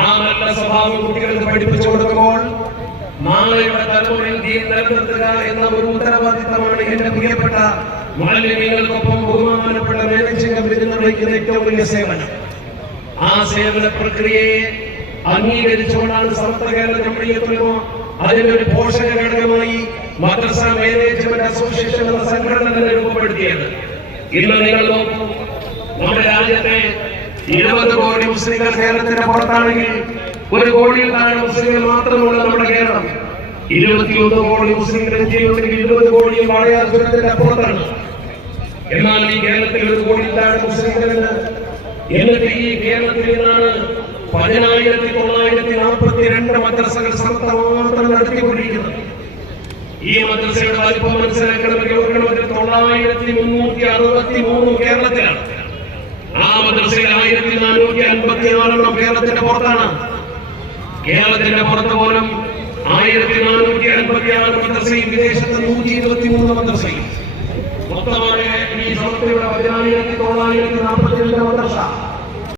ആ നല്ല സ്വഭാവം കുട്ടികൾക്ക് പഠിപ്പിച്ചു കൊടുക്കുമ്പോൾ നാളെയുടെ തലമുറയിൽ ദീൻ നിലനിർത്തുക എന്ന ഒരു ഉത്തരവാദിത്തമാണ് എന്റെ പ്രിയപ്പെട്ട മുഅല്ലിമീങ്ങൾക്കൊപ്പം ബഹുമാനപ്പെട്ട മാനേജിംഗ് കമ്മിറ്റി നിർവഹിക്കുന്ന ഏറ്റവും വലിയ സേവനം. ആ സേവന പ്രക്രിയയെ അംഗീകരിച്ചുകൊണ്ടാണ് സമസ്ത കേരള ജംഇയ്യത്തുൽ അതിന്റെ ഒരു പോഷക ഘടകമായി മദ്രസ മാനേജ്മെന്റ് അസോസിയേഷൻ എന്ന സംഘടന തന്നെ രൂപപ്പെടുത്തിയത്. ഇന്ന് നിങ്ങൾ നോക്കൂ, നമ്മുടെ രാജ്യത്തെ 20 കോടി മുസ്ലിങ്ങൾ കേരളത്തിന്റെ പുറത്താണെങ്കിൽ 1 കോടിയിൽ താഴെ മുസ്ലിങ്ങൾ മാത്രമുള്ള നമ്മുടെ കേരളം 21 കോടി മുസ്ലിങ്ങൾ ഇന്ത്യയിലുണ്ടെങ്കിൽ 20 കോടിയും വാടകത്തിന്റെ അപ്പുറത്താണ്. എന്നാൽ ഈ കേരളത്തിൽ 1 കോടിയിൽ താഴെ മുസ്ലിങ്ങളുണ്ട്. എന്നിട്ട് ഈ കേരളത്തിൽ നിന്നാണ് 10,942 മദ്രസകൾ സമസ്ത മാത്രം നടത്തിക്കൊണ്ടിരിക്കുന്നത്. ഈ മദ്രസയുടെ വലിപ്പം മനസ്സിലാക്കണമെങ്കിൽ 9,363 കേരളത്തിലാണ്. ആ മദ്രസയിൽ 1,456 കേരളത്തിന്റെ പുറത്താണ്. കേരളത്തിന്റെ പുറത്ത് പോലും 1,456 മദ്രസയും വിദേശത്ത് 123 മദ്രസയും. മൊത്തമാണ് ഈ സമസ്തയുടെ 10,942 മദ്രസ.